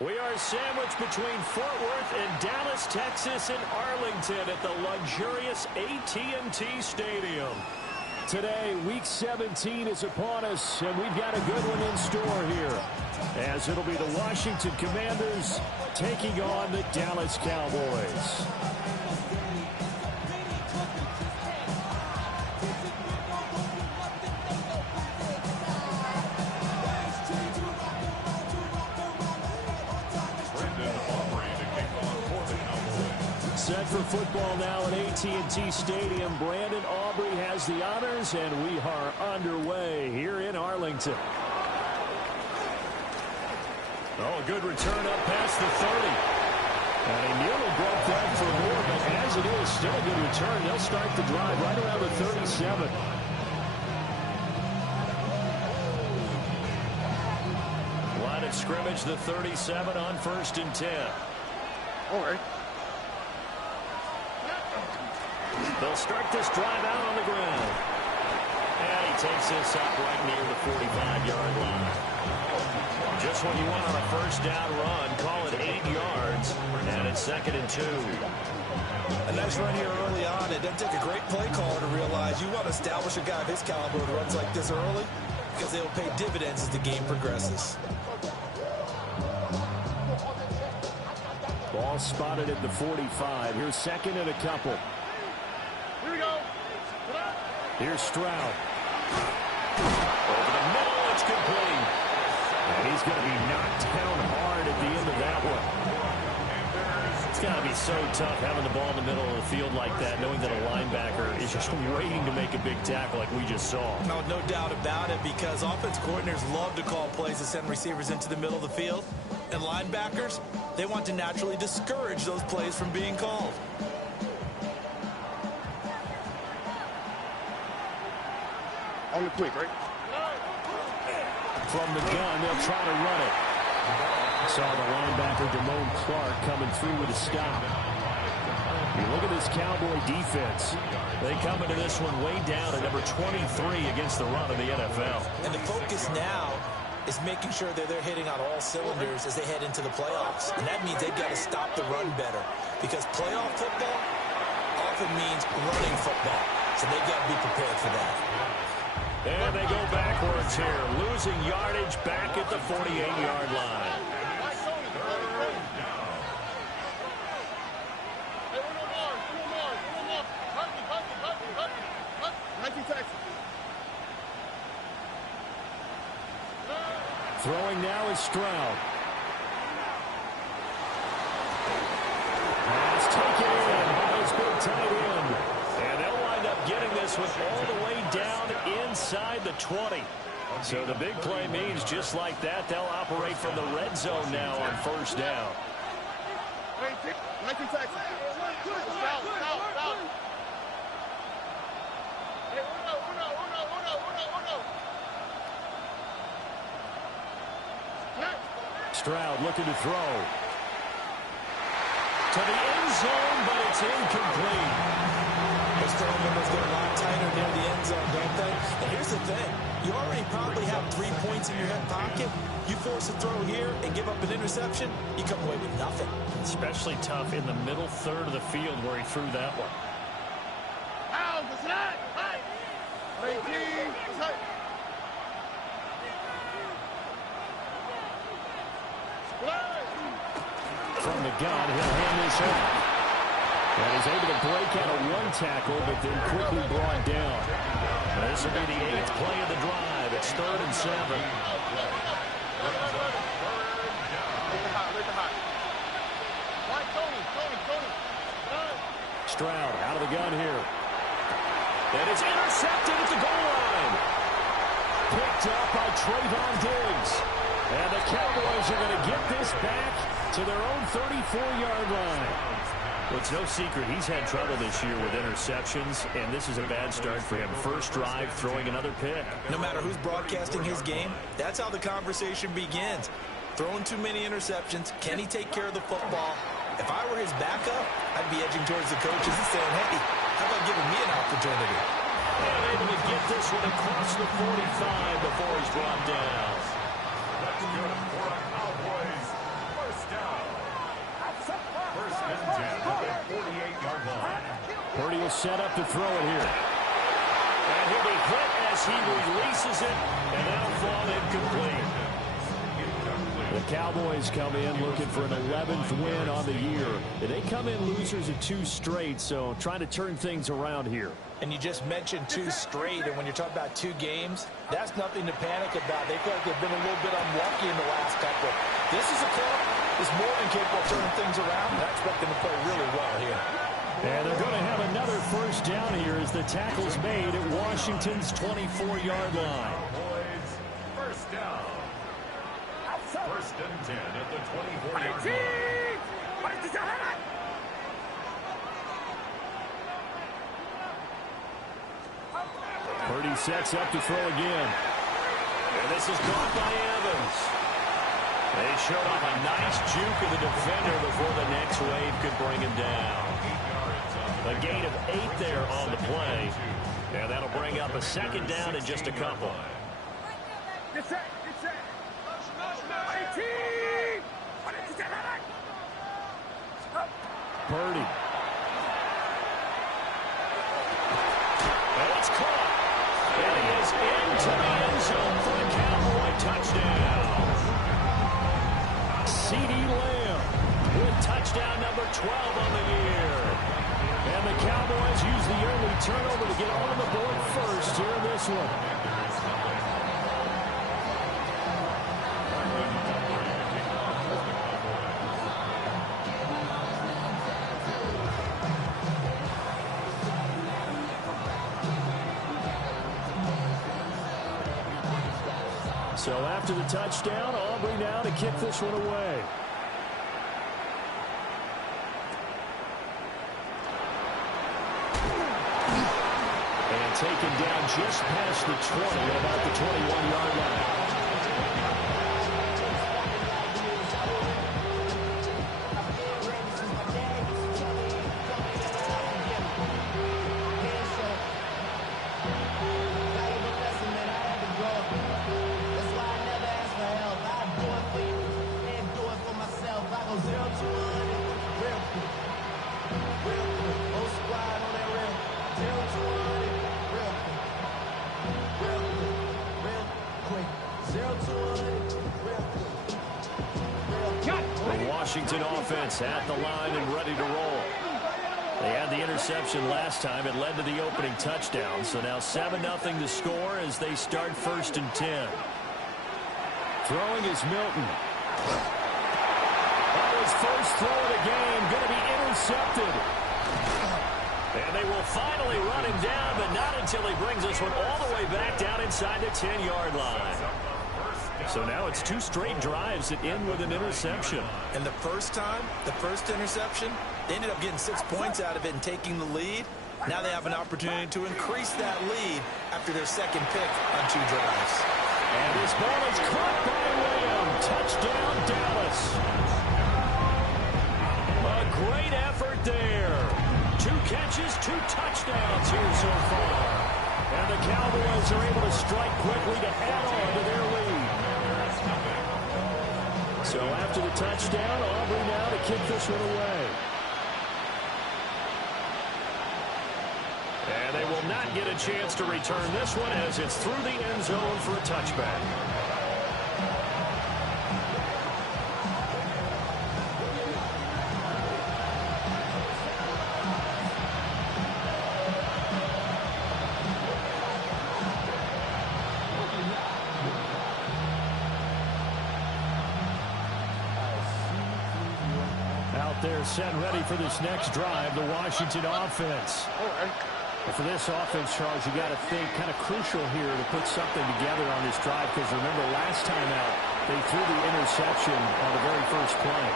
We are sandwiched between Fort Worth and Dallas, Texas, and Arlington at the luxurious AT&T Stadium. Today, Week 17 is upon us, and we've got a good one in store here, as it'll be the Washington Commanders taking on the Dallas Cowboys. Set for football now at AT&T Stadium. Brandon Aubrey has the honors, and we are underway here in Arlington. Oh, a good return up past the 30. And he nearly broke that for more, but as it is, still a good return. They'll start the drive right around the 37. Line of scrimmage, the 37 on 1st and 10. All right. They'll start this drive out on the ground. And he takes this up right near the 45-yard line. Just what you want on a first down run. Call it 8 yards. And it's 2nd and 2. A nice run here early on. It doesn't take a great play caller to realize you want to establish a guy of his caliber who runs like this early, because they'll pay dividends as the game progresses. Ball spotted at the 45. Here's 2nd and a couple. Here we go. Here's Stroud. Over the middle, it's complete. And he's going to be knocked down hard at the end of that one. It's got to be so tough having the ball in the middle of the field like that, knowing that a linebacker is just waiting to make a big tackle like we just saw. No doubt about it, because offense coordinators love to call plays to send receivers into the middle of the field. And linebackers, they want to naturally discourage those plays from being called. On the quick, right? From the gun, they'll try to run it. Saw the linebacker, Damone Clark, coming through with a stop. You look at this Cowboy defense. They come into this one way down at number 23 against the run of the NFL. And the focus now is making sure that they're hitting on all cylinders as they head into the playoffs. And that means they've got to stop the run better, because playoff football often means running football. So they've got to be prepared for that. And they go backwards here, losing yardage back at the 48-yard line. Throwing now is Stroud. Pass taken in by his big tight end. And they'll wind up getting this one all the way down inside the 20. So the big play means just like that, they'll operate from the red zone now on first down. Stroud looking to throw. To the end zone, but it's incomplete. Those throwing windows get a lot tighter near the end zone, don't they? And here's the thing. You already probably have 3 points in your hip pocket. You force a throw here and give up an interception, you come away with nothing. Especially tough in the middle third of the field where he threw that one. From the gun, he'll hand this off. And he's able to break out of one tackle, but then quickly brought down. This will be the 8th play of the drive. It's 3rd and 7. Stroud out of the gun here. And it's intercepted at the goal line. Picked up by Trayvon Diggs. And the Cowboys are going to get this back to their own 34-yard line. Well, it's no secret he's had trouble this year with interceptions, and this is a bad start for him. First drive, throwing another pick. No matter who's broadcasting his game, that's how the conversation begins. Throwing too many interceptions, can he take care of the football? If I were his backup, I'd be edging towards the coaches and saying, hey, how about giving me an opportunity? And able to get this one across the 45 before he's brought down. First and 10 at the 48-yard line. Purdy will set up to throw it here. And he'll be hit as he releases it, and that'll fall incomplete. The Cowboys come in looking for an 11th win on the year. They come in losers of 2 straight, so trying to turn things around here. And you just mentioned 2 straight, and when you're talking about 2 games, that's nothing to panic about. They feel like they've been a little bit unlucky in the last couple. This is a club that's more than capable of turning things around, and I expect them to play really well here. And they're going to have another first down here as the tackle's made at Washington's 24-yard line. Cowboys, first down. First and 10 at the 24-yard line. Purdy sets up to throw again. And this is caught by Evans. They showed off a nice juke of the defender before the next wave could bring him down. A gain of 8 there on the play. And that'll bring up a second down in just a couple. Purdy. And it's caught. And he is into the end zone for a Cowboy touchdown. C.D. Lamb with touchdown number 12 on the year. And the Cowboys use the early turnover to get on the board first here in this one. So after the touchdown, Aubrey now to kick this one away. And taken down just past the 20 at about the 21-yard line. Washington offense at the line and ready to roll. They had the interception last time. It led to the opening touchdown. So now 7-0 to score as they start first and 10. Throwing is Milton. On his first throw of the game, going to be intercepted. And they will finally run him down, but not until he brings this one all the way back down inside the 10-yard line. So now it's 2 straight drives that end with an interception. And the first time, the first interception, they ended up getting 6 points out of it and taking the lead. Now they have an opportunity to increase that lead after their second pick on 2 drives. And this ball is caught by Lamb. Touchdown, Dallas. A great effort there. 2 catches, 2 touchdowns here so far. And the Cowboys are able to strike quickly to add on to their lead. So after the touchdown, Aubrey now to kick this one away. And they will not get a chance to return this one as it's through the end zone for a touchback. They're set and ready for this next drive, the Washington offense. For this offense, Charles, you got to think kind of crucial here to put something together on this drive, because remember last time out, they threw the interception on the very first play.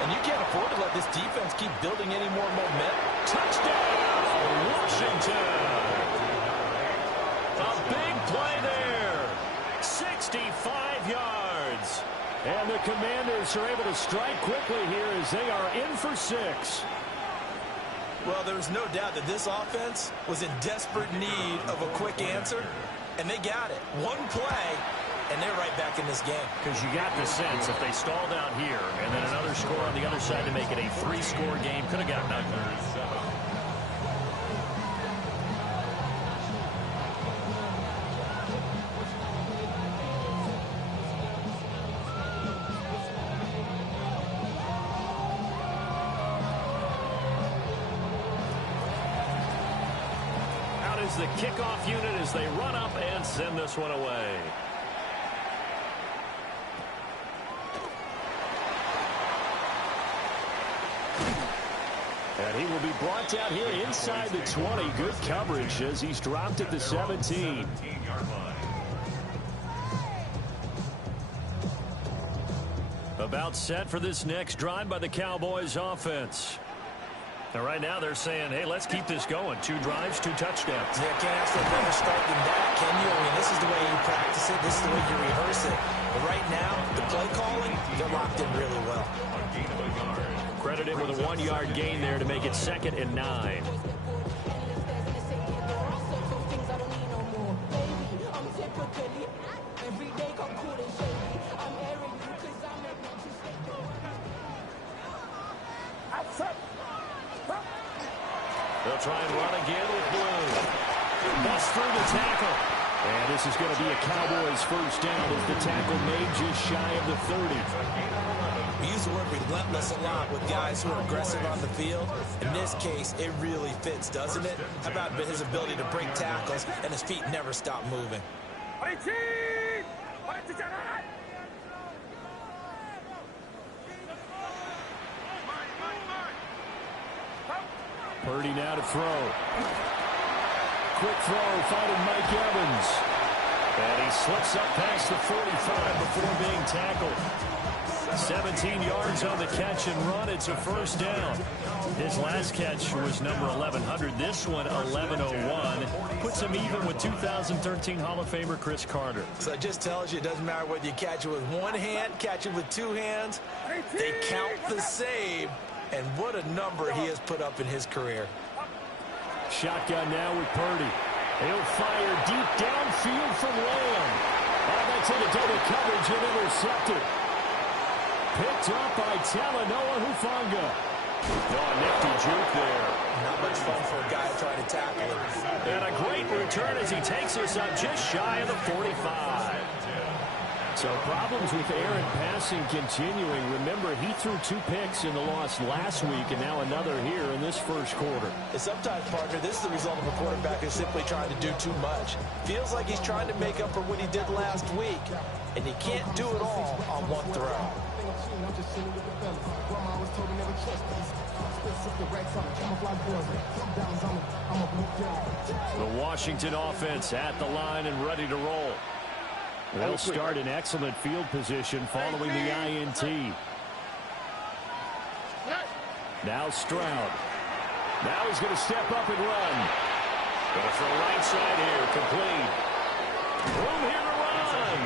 And you can't afford to let this defense keep building any more momentum. Touchdown, Washington! A big play there. 65 yards. And the Commanders are able to strike quickly here as they are in for 6. Well, there's no doubt that this offense was in desperate need of a quick answer, and they got it. 1 play, and they're right back in this game. Because you got the sense if they stalled out here and then another score on the other side to make it a 3-score game, could have gotten ugly. The kickoff unit as they run up and send this one away. And he will be brought down here inside the 20. Good coverage as he's dropped at the 17. About set for this next drive by the Cowboys offense. Now, right now, they're saying, hey, let's keep this going. 2 drives, 2 touchdowns. Yeah, can't ask for a better start than that, can you? I mean, this is the way you practice it. This is the way you rehearse it. But right now, the play calling, they're locked in really well. Credit him with a 1-yard gain there to make it 2nd and 9. They'll try and run again with Blue. Bust through the tackle. And this is going to be a Cowboys first down as the tackle made just shy of the 30. We use the word relentless a lot with guys who are aggressive on the field. In this case, it really fits, doesn't it? How about his ability to break tackles and his feet never stop moving? Purdy now to throw. Quick throw, finding Mike Evans. And he slips up past the 45 before being tackled. 17 yards on the catch and run. It's a first down. His last catch was number 1100. This one, 1101. Puts him even with 2013 Hall of Famer Chris Carter. So it just tells you it doesn't matter whether you catch it with one hand, catch it with 2 hands. They count the save. And what a number he has put up in his career. Shotgun now with Purdy. He'll fire deep downfield from Lamb. That's into double coverage and intercepted. Picked up by Talanoa Hufanga. Oh, nifty juke there. Not much fun for a guy trying to tackle him. And a great return as he takes us up just shy of the 45. So problems with Aaron passing continuing. Remember, he threw 2 picks in the loss last week and now another here in this first quarter. And sometimes, partner, this is the result of a quarterback who's simply trying to do too much. Feels like he's trying to make up for what he did last week. And he can't do it all on one throw. The Washington offense at the line and ready to roll. They'll start in excellent field position following the INT. Now Stroud. Now he's going to step up and run. Going to throw right side here, complete. Room here to run.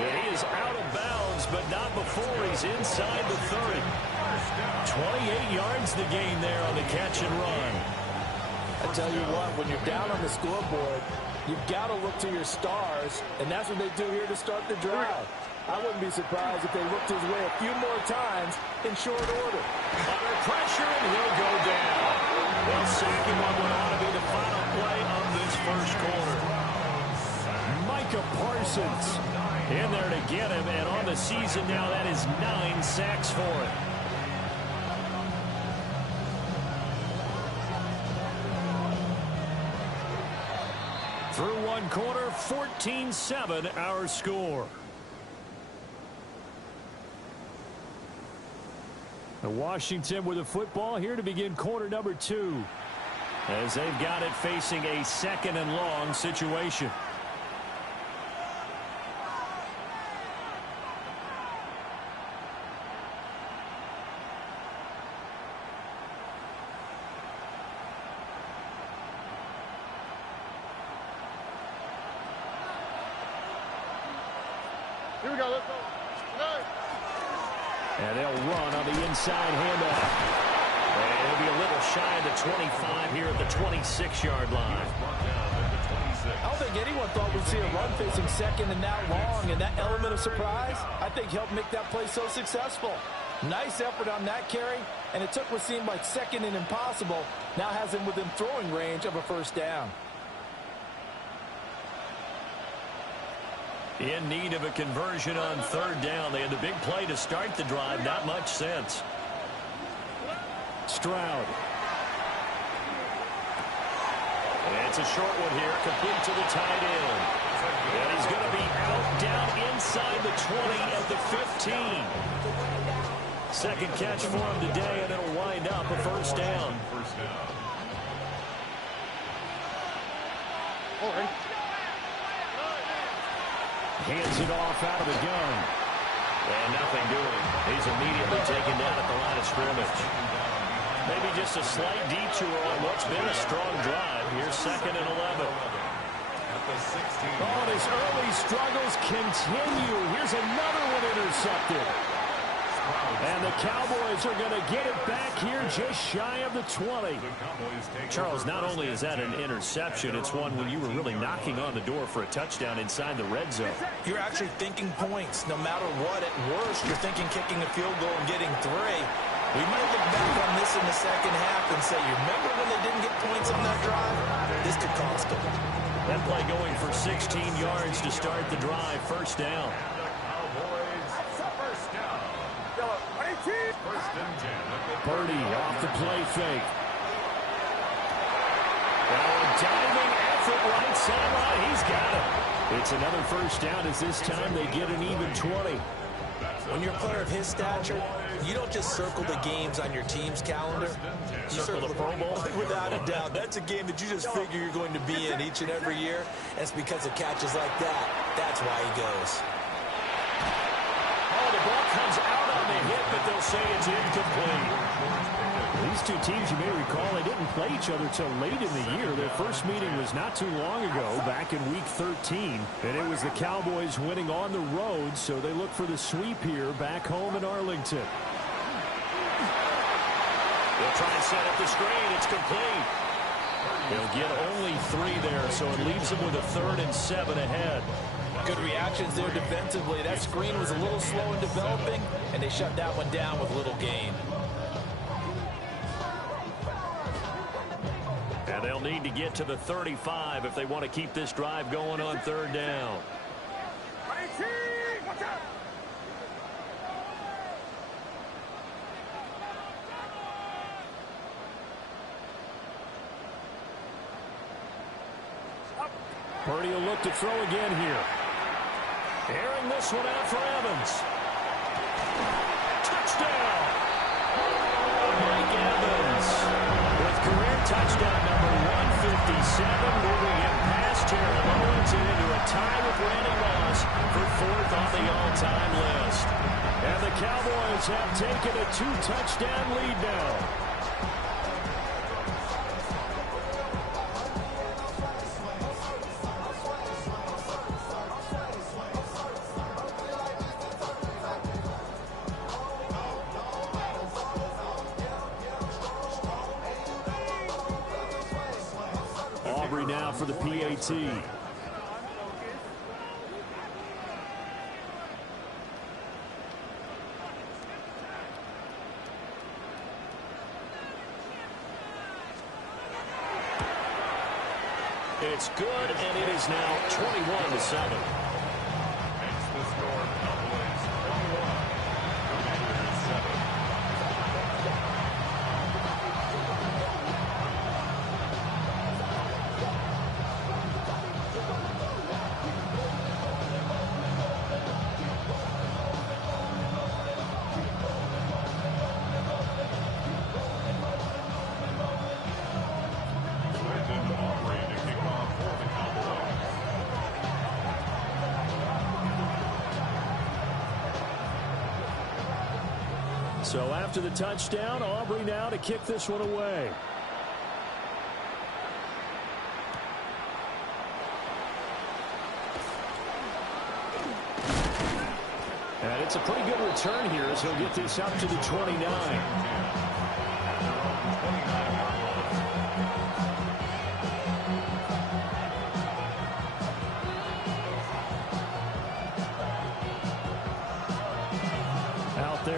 And he is out of bounds, but not before he's inside the 30. 28 yards the gain there on the catch and run. I tell you what, when you're down on the scoreboard, you've got to look to your stars, and that's what they do here to start the drive. I wouldn't be surprised if they looked his way a few more times in short order. Under pressure, and he'll go down. They'll sack him on what ought to be the final play of this first quarter. Micah Parsons in there to get him, and on the season now, that is 9 sacks for him. Through one quarter, 14-7 our score. Washington with the football here to begin quarter number 2. As they've got it facing a 2nd and long situation. Here we go, let's go. And they'll run on the inside handoff. And it'll be a little shy of the 25 here at the 26-yard line. I don't think anyone thought we'd see a run facing second and now long, and that element of surprise, I think, helped make that play so successful. Nice effort on that carry, and it took what seemed like second and impossible, now has him within throwing range of a first down. In need of a conversion on third down. They had the big play to start the drive. Not much sense. Stroud. And it's a short one here, complete to the tight end. And he's going to be out down inside the 20 at the 15. Second catch for him today, and it'll wind up a first down. All right. Hands it off out of the gun. And nothing doing. He's immediately taken down at the line of scrimmage. Maybe just a slight detour on what's been a strong drive. Here's 2nd and 11. Oh, and his early struggles continue. Here's another one intercepted. And the Cowboys are going to get it back here just shy of the 20. Charles, not only is that an interception, it's one when you were really knocking on the door for a touchdown inside the red zone. You're actually thinking points. No matter what, at worst, you're thinking kicking a field goal and getting 3. We might look back on this in the second half and say, you remember when they didn't get points on that drive? This could cost them. That play going for 16 yards to start the drive. First down. Purdy off the play fake. A diving effort right sideline. He's got it. It's another first down as this time they get an even 20. When you're a player of his stature, you don't just circle the games on your team's calendar. You circle the Pro Bowl. Without a doubt. That's a game that you just figure you're going to be in each and every year. And it's because of catches like that. That's why he goes. Oh, the ball comes out on the hit, but they'll say it's incomplete. These two teams, you may recall, they didn't play each other till late in the year. Their first meeting was not too long ago, back in Week 13. And it was the Cowboys winning on the road, so they look for the sweep here back home in Arlington. They'll try and set up the screen. It's complete. They'll get only 3 there, so it leaves them with a 3rd and 7 ahead. Good reactions there defensively. That screen was a little slow in developing, and they shut that one down with little gain. And they'll need to get to the 35 if they want to keep this drive going on third down. Purdy will look to throw again here. Airing this one out for Evans. Touchdown! Mike Evans with career touchdown number 157, moving him past Terrell Owens and into a tie with Randy Moss for 4th on the all-time list. And the Cowboys have taken a 2-touchdown lead now. Now for the PAT. It's good, and it is now 21-7. So after the touchdown, Aubrey now to kick this one away. And it's a pretty good return here as he'll get this up to the 29.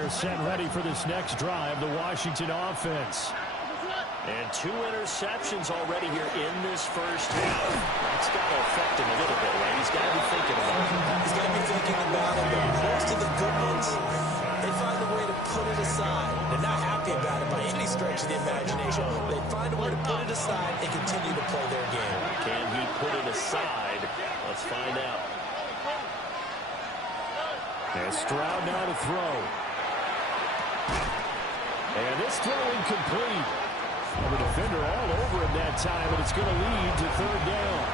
They're set ready for this next drive, the Washington offense. And 2 interceptions already here in this first half. That's got to affect him a little bit, right? He's got to be thinking about it. He's got to be thinking about it, but most of the good ones, they find a way to put it aside. They're not happy about it by any stretch of the imagination. They find a way to put it aside and continue to play their game. Can he put it aside? Let's find out. And Stroud now to throw. And this throw incomplete. Well, the defender all over him that time, and it's going to lead to 3rd down.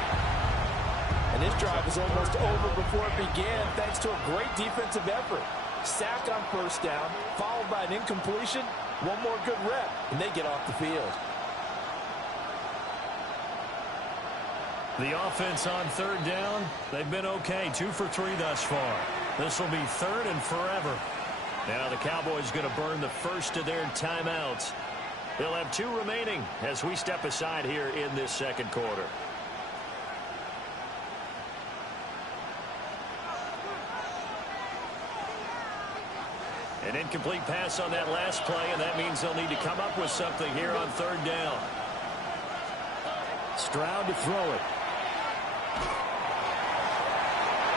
And this drive was almost over before it began thanks to a great defensive effort. Sack on 1st down, followed by an incompletion. One more good rep, and they get off the field. The offense on 3rd down, they've been okay. 2 for 3 thus far. This will be 3rd and forever. Now the Cowboys going to burn the first of their timeouts. They'll have 2 remaining as we step aside here in this 2nd quarter. An incomplete pass on that last play, and that means they'll need to come up with something here on 3rd down. Stroud to throw it.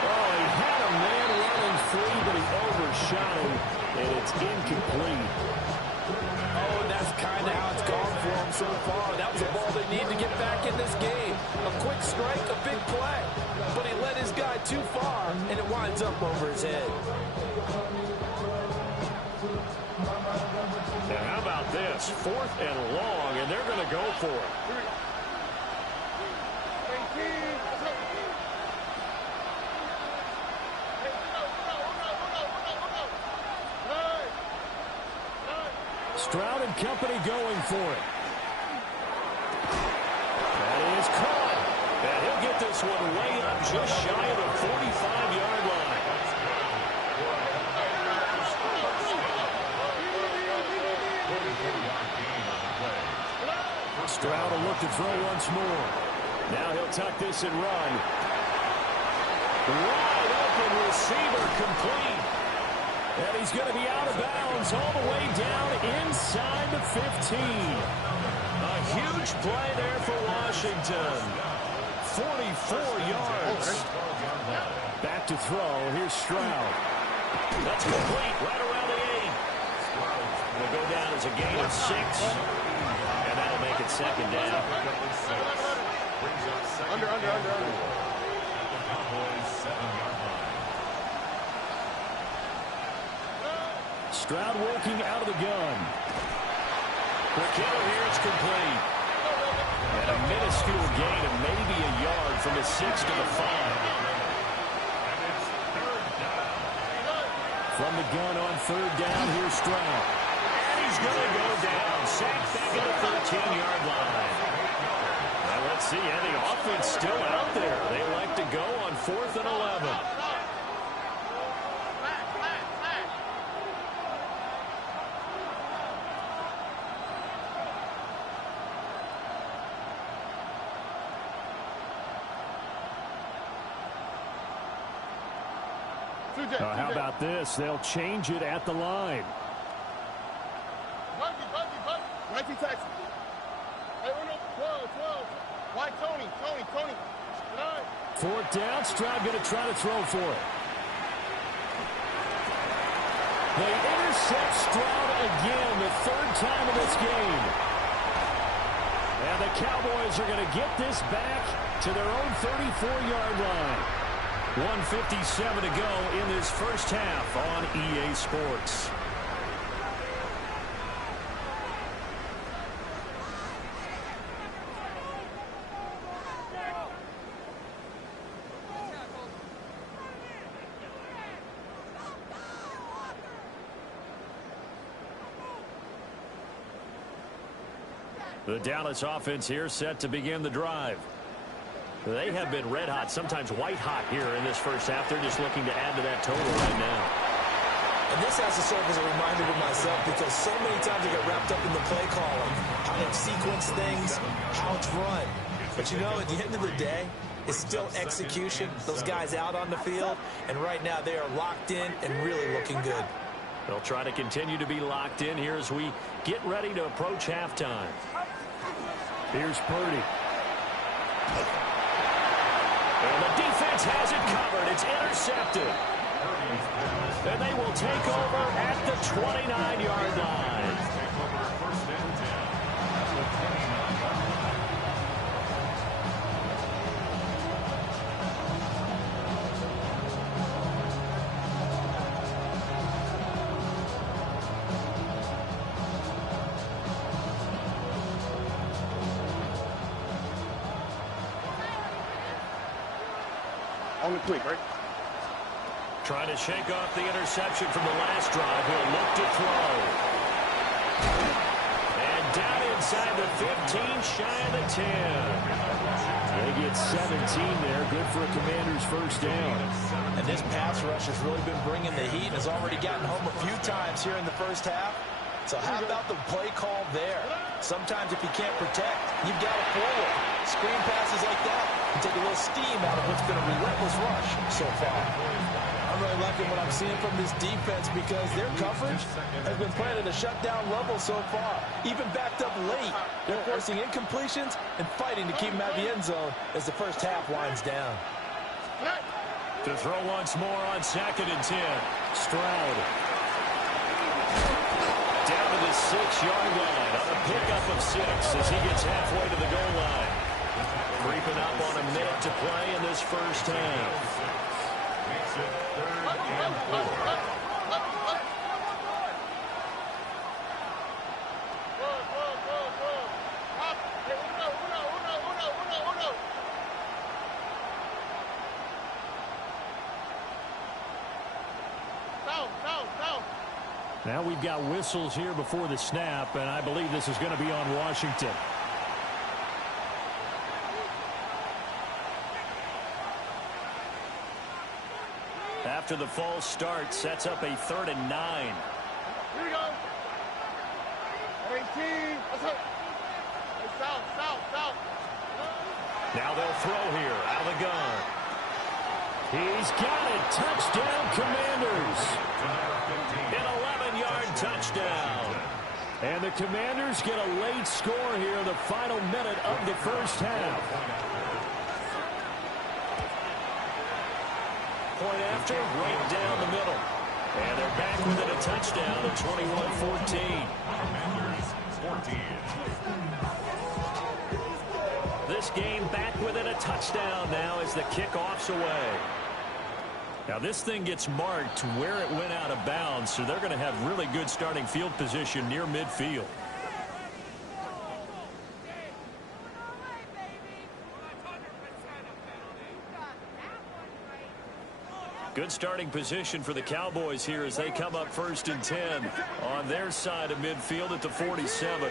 Oh, he had a man running free, but he overshot him, and it's incomplete. Oh, and that's kind of how it's gone for them so far. That was a ball they need to get back in this game. A quick strike, a big play. But he led his guy too far, and it winds up over his head. Now, how about this? 4th and long, and they're going to go for it. Stroud and company going for it. That is caught. And he'll get this one way up just shy of the 45-yard line. Stroud will look to throw once more. Now he'll tuck this and run. Wide open receiver complete. And he's going to be out of bounds all the way down inside the 15. A huge play there for Washington. 44 yards. Back to throw. Here's Stroud. That's complete right around the 8. Will go down as a gain of 6. And that'll make it 2nd down. Under. Stroud working out of the gun. Quick hitter here, it's complete. And a minuscule gain of maybe a yard from the 6 to the 5. From the gun on 3rd down, here's Stroud. And he's going to go down. Sacked back at the 13-yard line. Now let's see, the offense still out there. They like to go on 4th and 11. How about this? They'll change it at the line. Mikey Texas. Hey, 12. Why Tony? 4th down. Stroud going to try to throw for it. They intercept Stroud again, the 3rd time in this game. And the Cowboys are going to get this back to their own 34-yard line. 1:57 to go in this first half on EA Sports. The Dallas offense here set to begin the drive. They have been red hot, sometimes white hot here in this first half. They're just looking to add to that total right now. And this has to serve as a reminder to myself because so many times I get wrapped up in the play calling, how they sequence things, how it's run. But you know, at the end of the day, it's still execution. Those guys out on the field, and right now they are locked in and really looking good. They'll try to continue to be locked in here as we get ready to approach halftime. Here's Purdy. And the defense has it covered. It's intercepted. And they will take over at the 29-yard line. On the quick, right? Trying to shake off the interception from the last drive. He'll look to throw. And down inside the 15, shy of the 10. They get 17 there. Good for a Commander's first down. And this pass rush has really been bringing the heat and has already gotten home a few times here in the first half. So how about the play call there? Sometimes if you can't protect, you've got to forward. Screen passes like that can take a little steam out of what's been a relentless rush so far. I'm really liking what I'm seeing from this defense because their coverage has been playing at a shutdown level so far. Even backed up late, they're forcing incompletions and fighting to keep them out of the end zone as the first half winds down. To throw once more on 2nd and 10. Stroud. Down to the 6-yard line on a pickup of 6 as he gets halfway to the goal line. Creeping up on a minute to play in this first half. Makes it 3rd and 4. Now we've got whistles here before the snap, and I believe this is going to be on Washington. After the false start, sets up a 3rd and 9. Here we go. 18. Let's go. Hey, south. Now they'll throw here out of the gun. He's got it. Touchdown, Commanders. An 11-yard touchdown. And the Commanders get a late score here in the final minute of the first half. Point after, right down the middle. And they're back within a touchdown at 21-14. Commanders 14. This game back within a touchdown now as the kickoff's away. Now this thing gets marked where it went out of bounds, so they're going to have really good starting field position near midfield. Good starting position for the Cowboys here as they come up 1st and 10 on their side of midfield at the 47.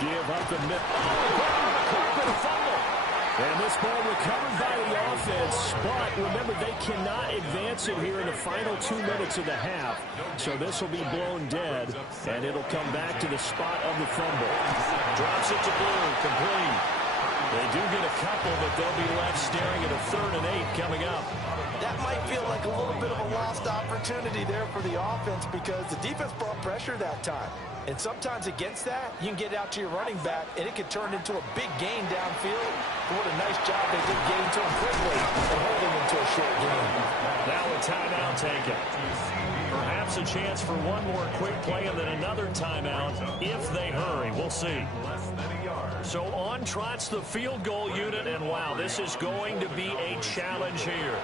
Give up the mid. Oh, fumble. And this ball recovered by the offense, but remember they cannot advance it here in the final 2 minutes of the half. So this will be blown dead, and it'll come back to the spot of the fumble. Drops it to Blue, complete. They do get a couple, but they'll be left staring at a 3rd and 8 coming up. That might feel like a little bit of a lost opportunity there for the offense because the defense brought pressure that time. And sometimes against that, you can get out to your running back, and it can turn into a big gain downfield. But what a nice job they did getting to him quickly and holding him to a short gain. Now a timeout taken. Perhaps a chance for one more quick play and then another timeout if they hurry. We'll see. Less than a yard. So on trots the field goal unit, and wow, this is going to be a challenge here.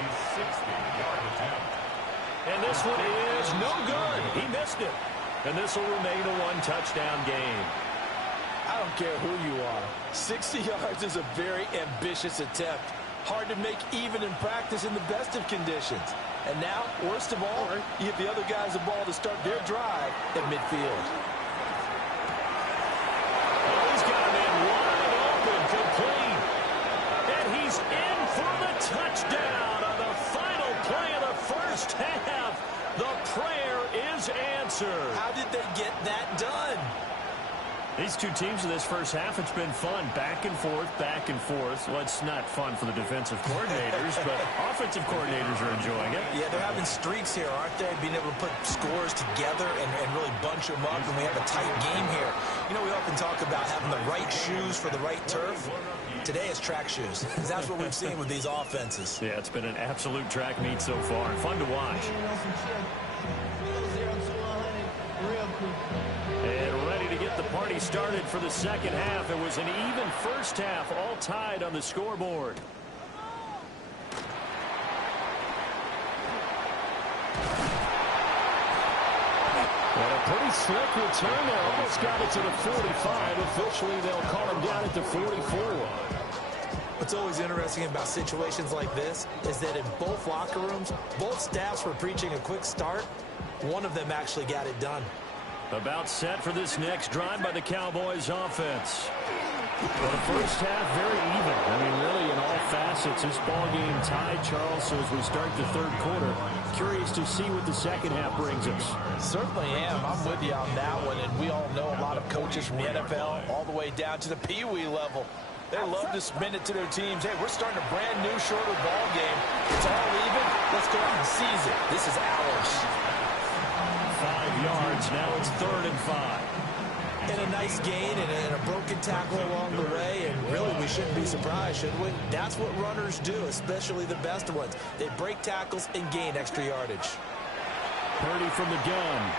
His 60-yard attempt. And this one is no good. He missed it. And this will remain a one-touchdown game. I don't care who you are. 60 yards is a very ambitious attempt. Hard to make even in practice in the best of conditions. And now, worst of all, you give the other guys the ball to start their drive at midfield. Oh, he's got him in wide open, complete. And he's in for the touchdown on the final play of the first half. The prayer is answered. How did they get that done? These two teams in this first half, it's been fun. Back and forth, back and forth. Well, it's not fun for the defensive coordinators, but offensive coordinators are enjoying it. Yeah, they're having streaks here, aren't they? Being able to put scores together and really bunch them up, and we have a tight game here. You know, we often talk about having the right shoes for the right turf. Today is track shoes. That's what we've seen with these offenses. Yeah, it's been an absolute track meet so far. Fun to watch. And ready to get the party started for the second half. It was an even first half, all tied on the scoreboard. And a pretty slick return there. Almost got it to the 45. Officially, they'll call him down at the 44. What's always interesting about situations like this is that in both locker rooms, both staffs were preaching a quick start. One of them actually got it done. About set for this next drive by the Cowboys offense. Well, the first half, very even. I mean, really, in all facets, this ball game tied, Charles. So as we start the third quarter, curious to see what the second half brings us. Certainly am. I'm with you on that one. And we all know a lot of coaches from the NFL all the way down to the Pee-wee level. They love to spin it to their teams. Hey, we're starting a brand new, shorter ball game. It's all even. Let's go out and seize it. This is ours. 5 yards. Now it's 3rd and 5. And a nice gain and a broken tackle along the way. And really, we shouldn't be surprised, should we? That's what runners do, especially the best ones. They break tackles and gain extra yardage. Purdy from the gun.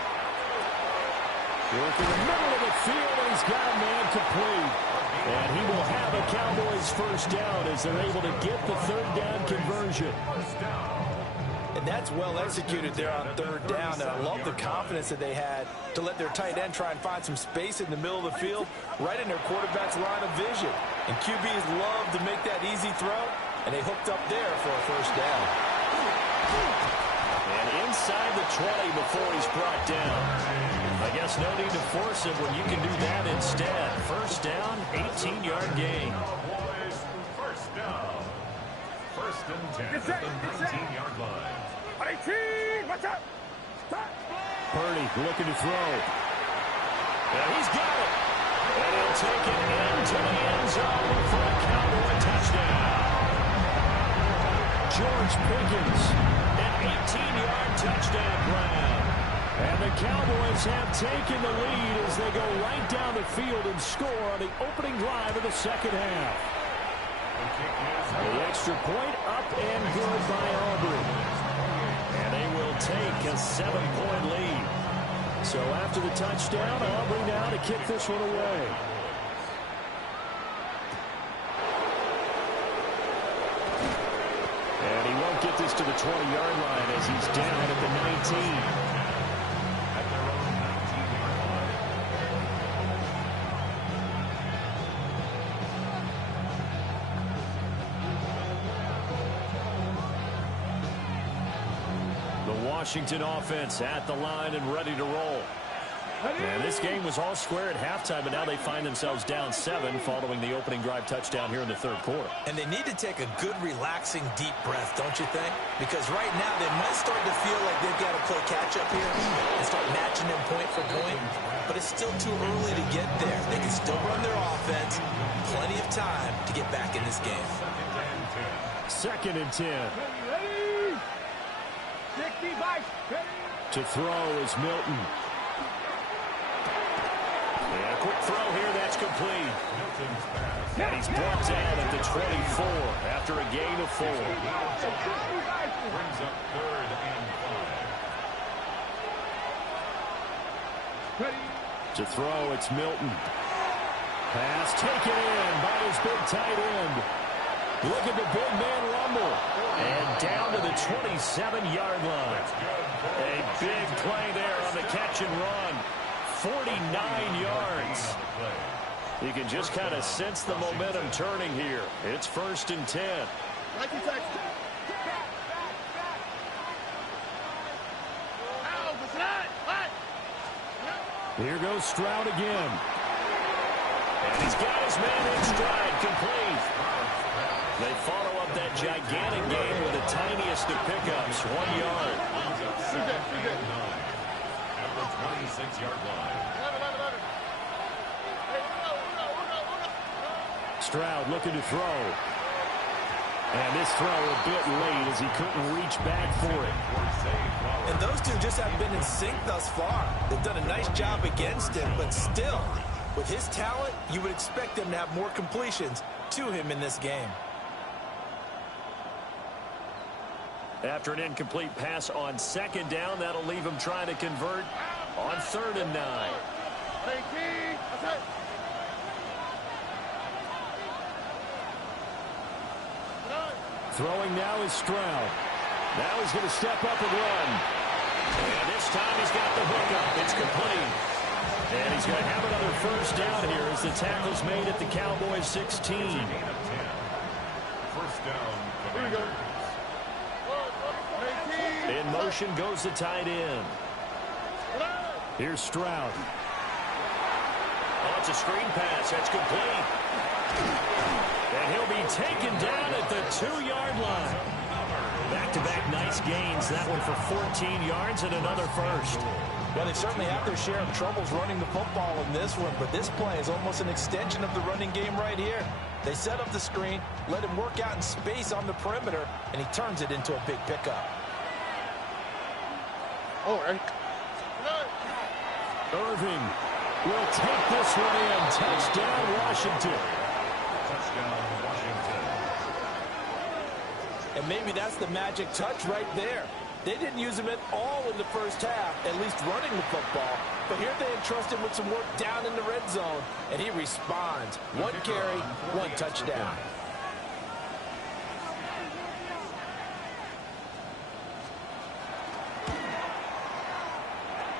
Working the middle of the field, and he's got a man complete. And he will have a Cowboys first down as they're able to get the 3rd down conversion. And that's well executed there on 3rd down. And I love the confidence that they had to let their tight end try and find some space in the middle of the field, right in their quarterback's line of vision. And QBs love to make that easy throw, and they hooked up there for a first down. And inside the 20 before he's brought down. I guess no need to force it when you can do that instead. First down, 18-yard gain. First down. 1st and 10 at the 19-yard line. 18, watch out! Purdy looking to throw. And he's got it. And he'll take it into the end zone for a Cowboy touchdown. George Pickens, an 18-yard touchdown grab. And the Cowboys have taken the lead as they go right down the field and score on the opening drive of the second half. The extra point up and good by Aubrey. And they will take a 7-point lead. So after the touchdown, Aubrey now to kick this one away. And he won't get this to the 20-yard line as he's down at the 19. Washington offense at the line and ready to roll. And this game was all square at halftime, but now they find themselves down 7 following the opening drive touchdown here in the 3rd quarter. And they need to take a good, relaxing, deep breath, don't you think? Because right now they might start to feel like they've got to play catch-up here and start matching them point for point. But it's still too early to get there. They can still run their offense. Plenty of time to get back in this game. 2nd and 10. To throw is Milton. And a quick throw here, that's complete. And he's brought down at the 24 after a gain of 4. Brings up 3rd and 5. To throw, it's Milton. Pass taken in by his big tight end. Look at the big man rumble. And down to the 27-yard line. A big play there on the catch and run. 49 yards. You can just kind of sense the momentum turning here. It's 1st and 10. Here goes Stroud again. And he's got his man in stride, complete. They follow up that gigantic game with the tiniest of pickups, 1 yard. At the 26-yard line. Stroud looking to throw. And this throw a bit late as he couldn't reach back for it. And those two just haven't been in sync thus far. They've done a nice job against him, but still, with his talent, you would expect him to have more completions to him in this game. After an incomplete pass on second down, that'll leave him trying to convert on 3rd and 9. Throwing now is Stroud. Now he's going to step up and run. And this time he's got the hook up. It's complete. And he's going to have another first down here as the tackle's made at the Cowboys 16. First down. Here we go. In motion goes the tight end. Here's Stroud. Oh, it's a screen pass. That's complete. And he'll be taken down at the 2-yard line. Back-to-back nice gains. That one for 14 yards and another first. Well, they certainly have their share of troubles running the football in this one, but this play is almost an extension of the running game right here. They set up the screen, let him work out in space on the perimeter, and he turns it into a big pickup. Oh, right. Irving will take this one in. Touchdown, Washington. Touchdown, Washington. And maybe that's the magic touch right there. They didn't use him at all in the first half, at least running the football. But here they entrust him with some work down in the red zone, and he responds. 1 carry, 1 touchdown.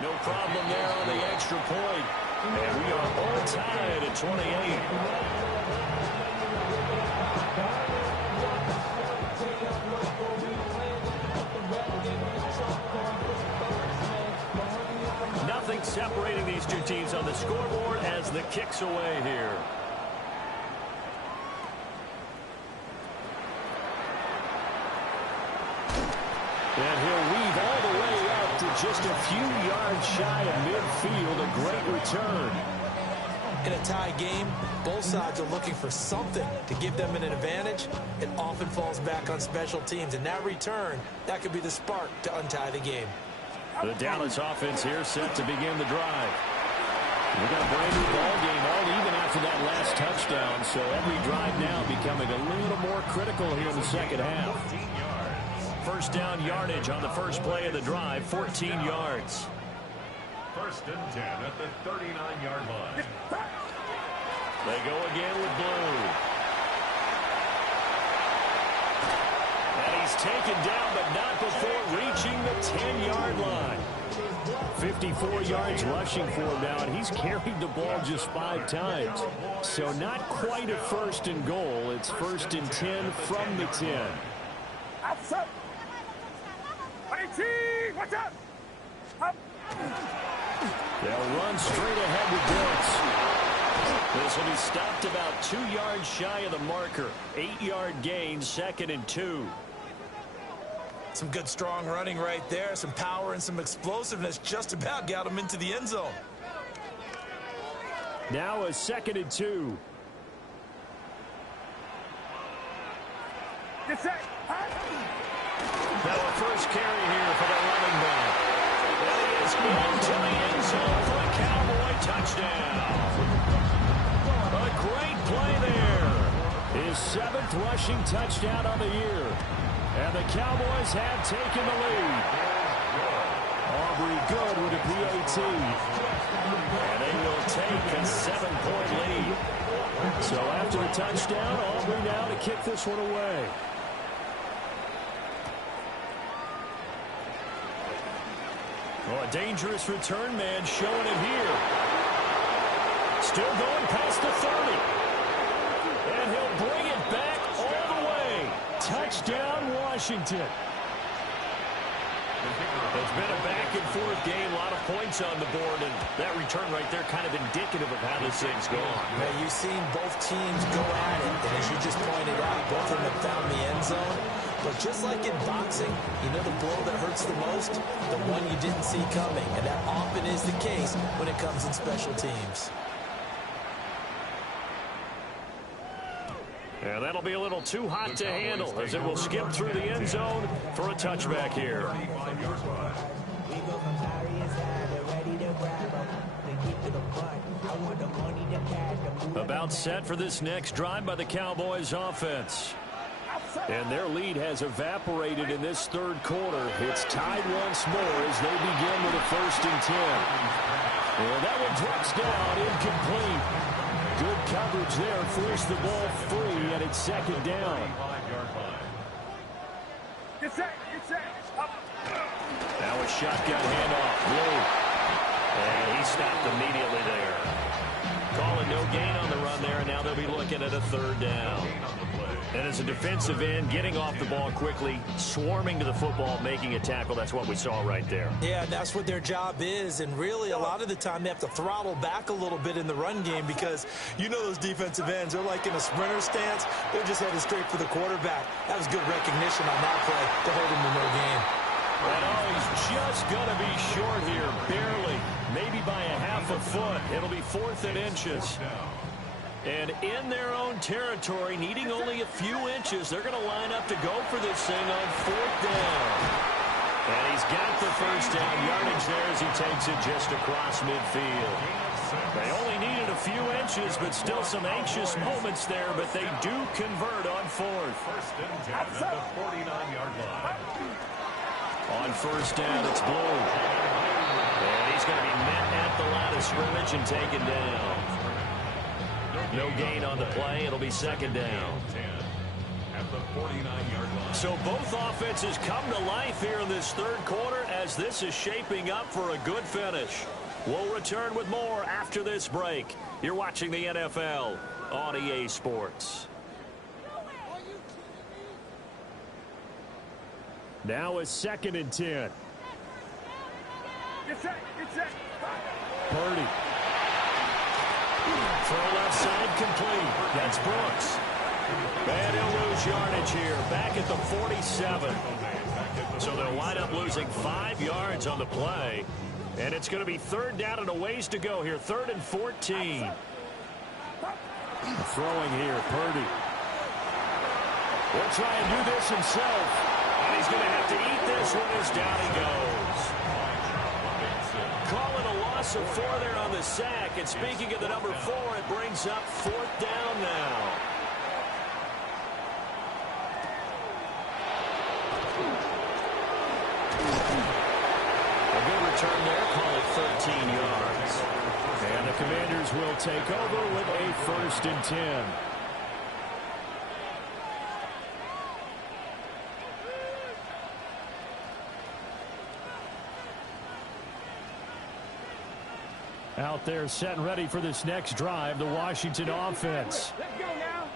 No problem there on the extra point. And we are all tied at 28. Nothing separating these two teams on the scoreboard as the kick's away here. And he'll weave all the way up to just a few yards shy of midfield. A great return. In a tie game, both sides are looking for something to give them an advantage. It often falls back on special teams, and that return, that could be the spark to untie the game. The Dallas offense here set to begin the drive. We've got a brand new ball game, all even after that last touchdown. So every drive now becoming a little more critical here in the second half. 14 yards. First down yardage on the first play of the drive, 14 yards. First and 10 at the 39-yard line. They go again with Blue. And he's taken down, but not before reaching the 10-yard line. 54 yards rushing for him now, and he's carried the ball just 5 times. So not quite a first and goal. It's first and 10 from the 10. Outside. 18. Watch out. Up. They'll run straight ahead with blitz. This will be stopped about 2 yards shy of the marker. 8-yard gain, 2nd and 2. Some good strong running right there. Some power and some explosiveness just about got him into the end zone. Now a 2nd and 2. Get set. Now a first carry here for the running back. And he is into the end zone for a Cowboy touchdown. A great play there. His 7th rushing touchdown of the year. And the Cowboys have taken the lead. Aubrey good with a PAT. And they will take a 7-point lead. So after the touchdown, Aubrey now to kick this one away. Oh, a dangerous return man showing it here. Still going past the 30. And he'll bring it back all the way. Touchdown, Washington. It's been a back-and-forth game, a lot of points on the board, and that return right there kind of indicative of how this thing's going. Now, you've seen both teams go at it, and as you just pointed out, both of them have found the end zone. But just like in boxing, you know the blow that hurts the most? The one you didn't see coming, and that often is the case when it comes in special teams. And that'll be a little too hot to handle as it will skip through the end zone for a touchback here. About set for this next drive by the Cowboys offense. And their lead has evaporated in this third quarter. It's tied once more as they begin with a 1st and 10. And that one drops down, incomplete. Good coverage there, forced the ball free, and it's 2nd down. Now a shotgun handoff. Blue. And he stopped immediately there. Calling no gain on the run there, and now they'll be looking at a 3rd down. And as a defensive end, getting off the ball quickly, swarming to the football, making a tackle, that's what we saw right there. Yeah, that's what their job is, and really a lot of the time they have to throttle back a little bit in the run game because you know those defensive ends, they're like in a sprinter stance. They're just headed straight for the quarterback. That was good recognition on that play to hold him to no gain. And he's just going to be short here, barely, maybe by a half a foot. It'll be 4th and inches. And in their own territory, needing only a few inches, they're going to line up to go for this thing on 4th down. And he's got the 1st down yardage there as he takes it just across midfield. They only needed a few inches, but still some anxious moments there, but they do convert on 4th. 1st and 10 at the 49-yard line. On 1st down, it's Blue. And he's going to be met at the line of scrimmage and taken down. No gain on the play. It'll be 2nd down. At the 49-yard line. So both offenses come to life here in this third quarter as this is shaping up for a good finish. We'll return with more after this break. You're watching the NFL on EA Sports. Now it's 2nd and 10. Purdy. Throw left side complete. That's Brooks. And he'll lose yardage here. Back at the 47. So they'll wind up losing 5 yards on the play. And it's going to be 3rd down and a ways to go here. 3rd and 14. Throwing here, Purdy. Will try and do this himself. And he's going to have to eat this one as down he goes. Call it a loss of 4 there on the sack. And speaking of the number 4, it brings up 4th down now. A good return there, call it 13 yards. And the Commanders will take over with a 1st and 10. Out there set and ready for this next drive, the Washington offense.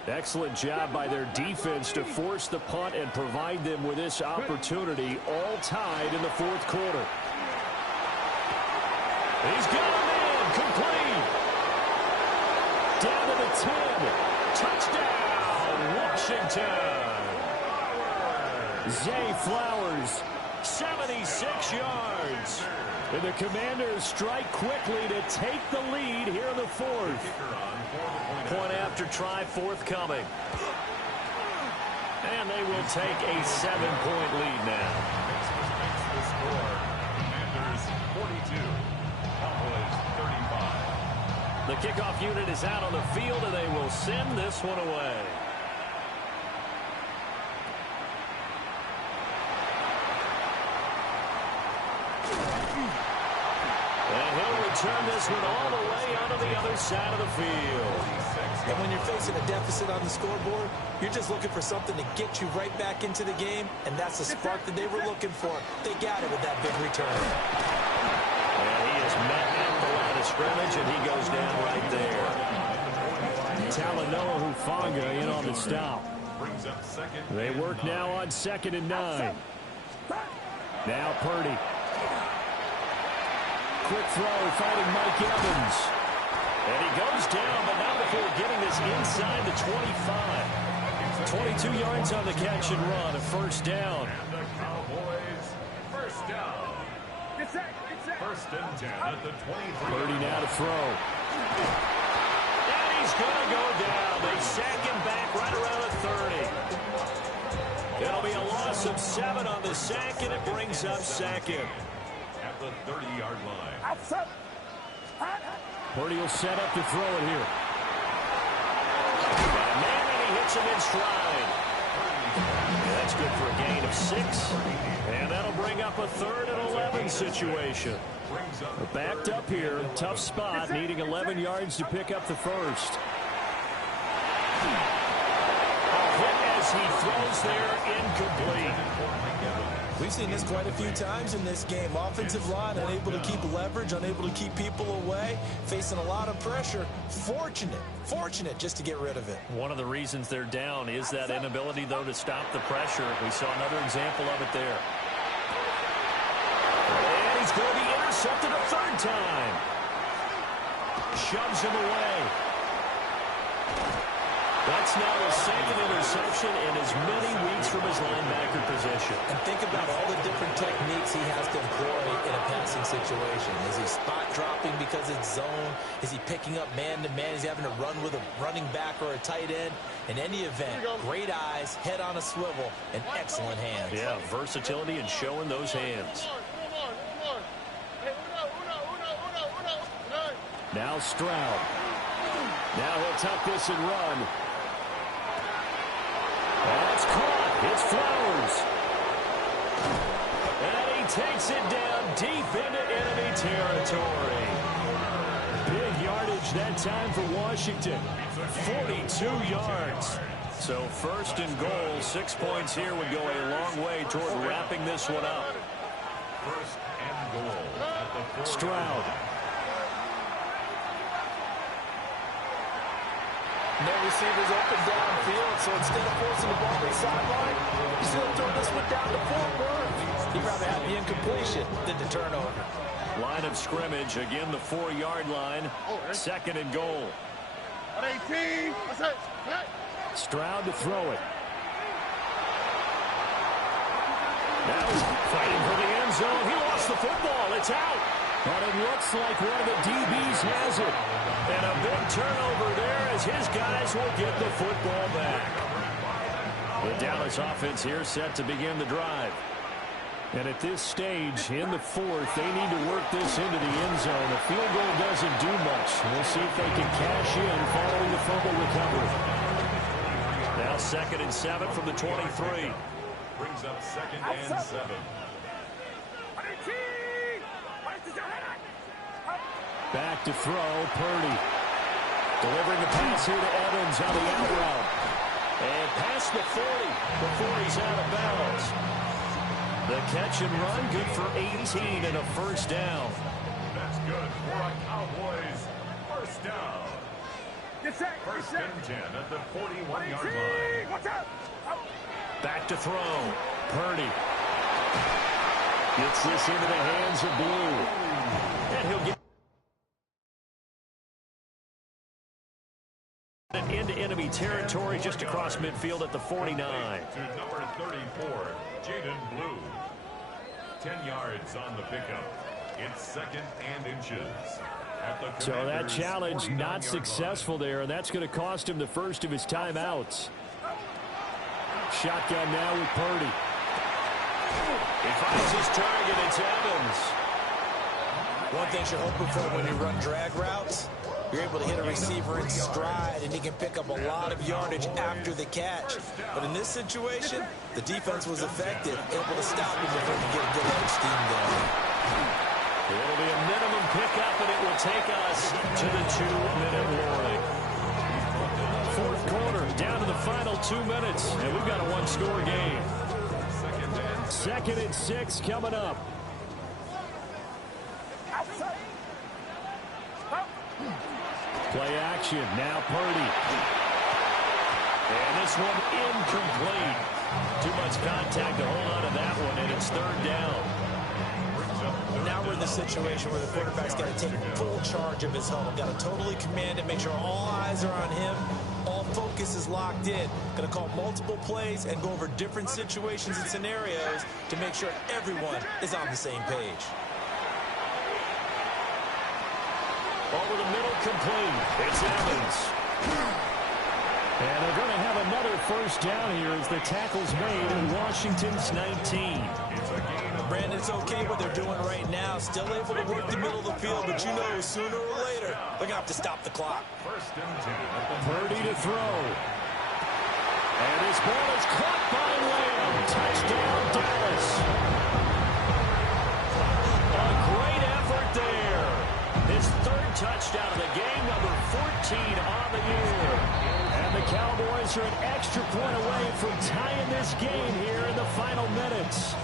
Excellent job by their defense to force the punt and provide them with this opportunity, all tied in the 4th quarter. He's got a man, complete. Down to the 10. Touchdown, Washington. Zay Flowers, 76 yards. And the Commanders strike quickly to take the lead here in the 4th. Point after try forthcoming. And they will take a 7-point lead now. The score, Commanders 42, Cowboys 35. The kickoff unit is out on the field, and they will send this one away. And he'll return this one all the way onto the other side of the field. And when you're facing a deficit on the scoreboard, you're just looking for something to get you right back into the game, and that's the spark that they were looking for. They got it with that big return. And he is met at the line of scrimmage, and he goes down right there. Talanoa Hufanga in on the stop. They work now on 2nd and 9. Now Purdy. Quick throw, fighting Mike Evans. And he goes down, but not before getting this inside the 25. 22 yards on the catch and run, a 1st down. And the Cowboys, 1st down. 1st and 10 at the 23. Purdy now to throw. And he he's going to go down. They sack him back right around the 30. It'll be a loss of 7 on the sack, and it brings up second. At the 30-yard line. Purdy will set up to throw it here. And Manning, he hits him in stride. That's good for a gain of 6. And that'll bring up a 3rd and 11 situation. We're backed up here. Tough spot, needing 11 yards to pick up the first. A hit as he throws there, incomplete. We've seen this quite a few times in this game. Offensive line unable to keep leverage, unable to keep people away, facing a lot of pressure. Fortunate just to get rid of it. One of the reasons they're down is that inability, though, to stop the pressure. We saw another example of it there. And he's going to be intercepted a 3rd time. Shoves him away. That's now the 2nd interception in as many weeks from his linebacker position. And think about all the different techniques he has to employ in a passing situation. Is he spot dropping because it's zone? Is he picking up man-to-man? Is he having to run with a running back or a tight end? In any event, great eyes, head on a swivel, and excellent hands. Yeah, versatility and showing those hands. Now Stroud. Now he'll tuck this and run. That's caught. It's Flowers. And he takes it down deep into enemy territory. Big yardage that time for Washington. 42 yards. So 1st and goal, 6 points here would go a long way toward wrapping this one up. 1st and goal at the 4. Stroud. No receivers open downfield, so instead of forcing the ball to the sideline, he's going to throw this one down to Fort Worth. He'd rather have the incompletion than the turnover. Line of scrimmage, again the 4-yard line. 2nd and goal. Stroud to throw it. Now he's fighting for the end zone. He lost the football. It's out. But it looks like one of the DBs has it. And a big turnover there as his guys will get the football back. The Dallas offense here set to begin the drive. And at this stage, in the 4th, they need to work this into the end zone. A field goal doesn't do much. We'll see if they can cash in following the fumble recovery. Now 2nd and 7 from the 23. Brings up 2nd and 7. Back to throw, Purdy. Delivering the pass here to Evans on the out route. And past the 40 before he's out of bounds. The catch and run, good for 18 and a 1st down. That's good for a Cowboys 1st down. 1st and 10 at the 41-yard line. Back to throw, Purdy. Gets this into the hands of Blue. And he'll get into enemy territory just across midfield at the 49. To number 34, Jaden Blue. 10 yards on the pickup. It's 2nd and inches. So that challenge not successful there, and that's going to cost him the first of his timeouts. Shotgun now with Purdy. He finds his target. It's Evans. One thing you're hoping for when you run drag routes, you're able to hit a receiver in stride, and he can pick up a lot of yardage after the catch. But in this situation, the defense was effective, able to stop him before he could get a good edge steam going. It'll be a minimum pickup, and it will take us to the 2-minute warning. 4th quarter, down to the final 2 minutes, and we've got a 1-score game. 2nd and 6 coming up. Play action, now Purdy. And this one incomplete. Too much contact to hold on to that one, and it's 3rd down. Now we're in the situation where the quarterback's got to take full charge of his home. Got to totally command it, make sure all eyes are on him. All focus is locked in. Going to call multiple plays and go over different situations and scenarios to make sure everyone is on the same page. Over the middle, complete. It's Evans. And they're going to have another first down here as the tackle's made in Washington's 19. Brandon, it's okay what they're doing right now. Still able to work the middle of the field, but you know sooner or later they're going to have to stop the clock. Purdy to throw. And his ball is caught by Lamb. Touchdown, Dallas. A great effort there. His third touchdown of the game, number 14 on the year. And the Cowboys are an extra point away from tying this game here in the final minutes.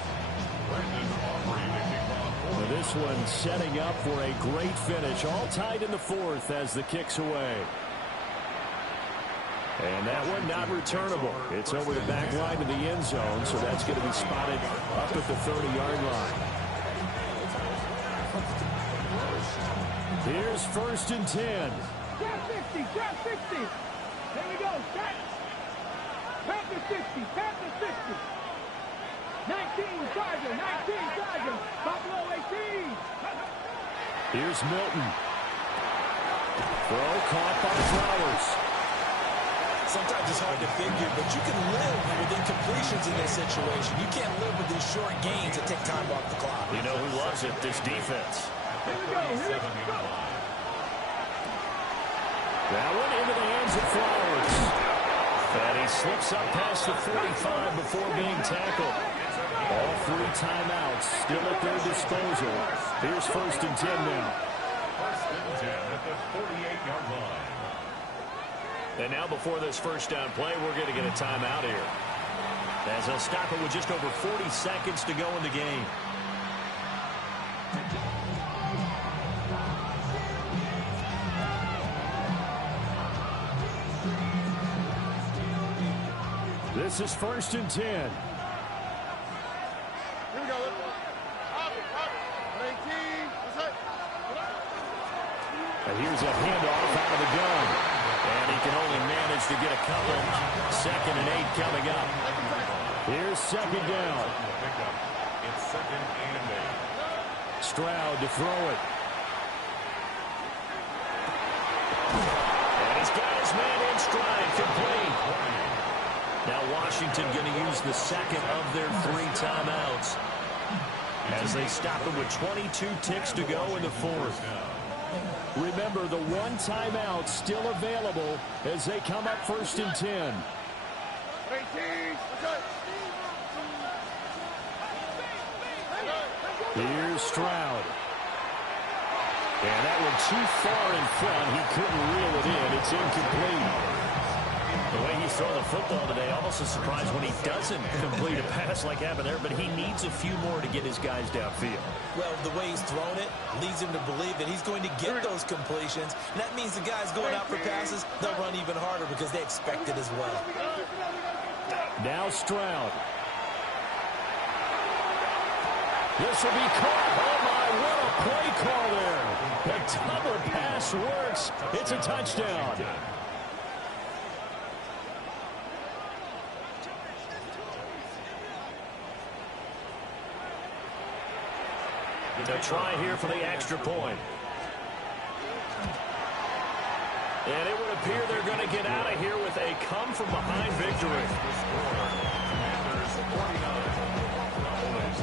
This one setting up for a great finish. All tied in the fourth as the kick's away. And that one not returnable. It's over the back line to the end zone, so that's going to be spotted up at the 30-yard line. Here's first and 10. Grab 60, grab 60. There we go, set. Panther 60, Panther 60. 19, Charger, 19, Charger. Buffalo 18. Here's Milton. Throw caught by Flowers. Sometimes it's hard to figure, but you can live with incompletions in this situation. You can't live with these short gains that take time off the clock. You know who loves it? This defense. Here we go, here we go. That one into the hands of Flowers. And he slips up past the 45 before being tackled. All three timeouts still at their disposal. Here's first and 10 now. First and 10 at the 48-yard line. And now before this first down play, we're going to get a timeout here. As they'll stop it with just over 40 seconds to go in the game. This is first and 10. Here we go. 18. And here's a handoff out of the gun. And he can only manage to get a couple. Second and 8 coming up. Here's second down. It's second and 8. Stroud to throw it. And he's got his man in stride, complete. Now Washington going to use the second of their three timeouts as they stop it with 22 ticks to go in the fourth. Remember, the one timeout still available as they come up first and 10. 18. Here's Stroud. And that one too far in front. He couldn't reel it in. It's incomplete. The way he's throwing the football today, almost a surprise when he doesn't complete a pass like happened there, but he needs a few more to get his guys downfield. Well, the way he's thrown it leads him to believe that he's going to get those completions. And that means the guys going out for passes, they'll run even harder because they expect it as well. Now Stroud. This will be caught. Oh, my, what a play call there. The double pass works. It's a touchdown. To try here for the extra point. And it would appear they're going to get out of here with a come-from-behind victory. Commanders 49, Cowboys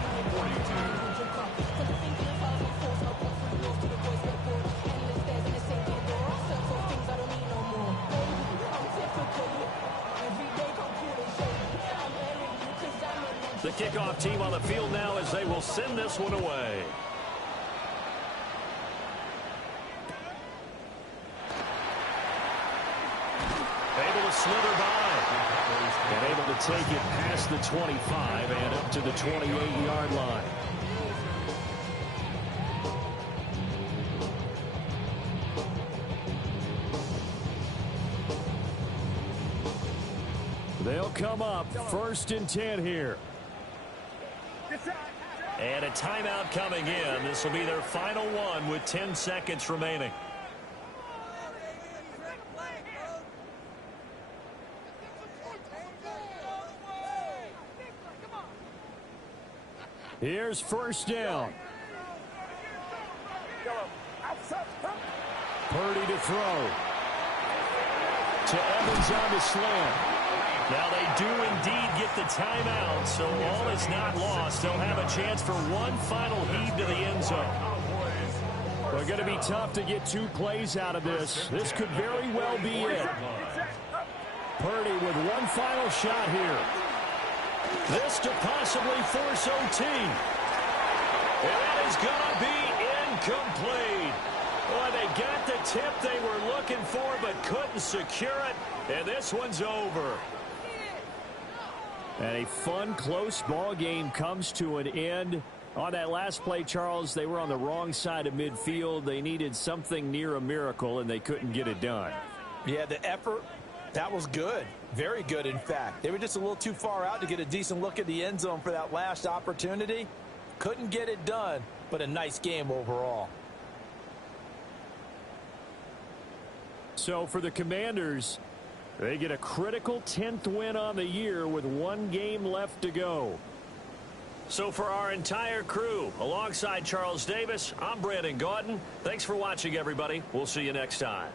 42. The kickoff team on the field now as they will send this one away. Able to slither by. And able to take it past the 25 and up to the 28-yard line. They'll come up first and 10 here. And a timeout coming in. This will be their final one with 10 seconds remaining. Here's first down. Purdy to throw. to Evans on the slant. Now they do indeed get the timeout, so all is not lost. They'll have a chance for one final heave to the end zone. They're going to be tough to get 2 plays out of this. This could very well be it. Purdy with one final shot here. This to possibly force OT. And that is going to be incomplete. Boy, they got the tip they were looking for but couldn't secure it. And this one's over. And a fun, close ball game comes to an end. On that last play, Charles, they were on the wrong side of midfield. They needed something near a miracle, and they couldn't get it done. Yeah, the effort, that was good. Very good, in fact. They were just a little too far out to get a decent look at the end zone for that last opportunity. Couldn't get it done, but a nice game overall. So for the Commanders, they get a critical 10th win on the year with 1 game left to go. So for our entire crew, alongside Charles Davis, I'm Brandon Gaudin. Thanks for watching, everybody. We'll see you next time.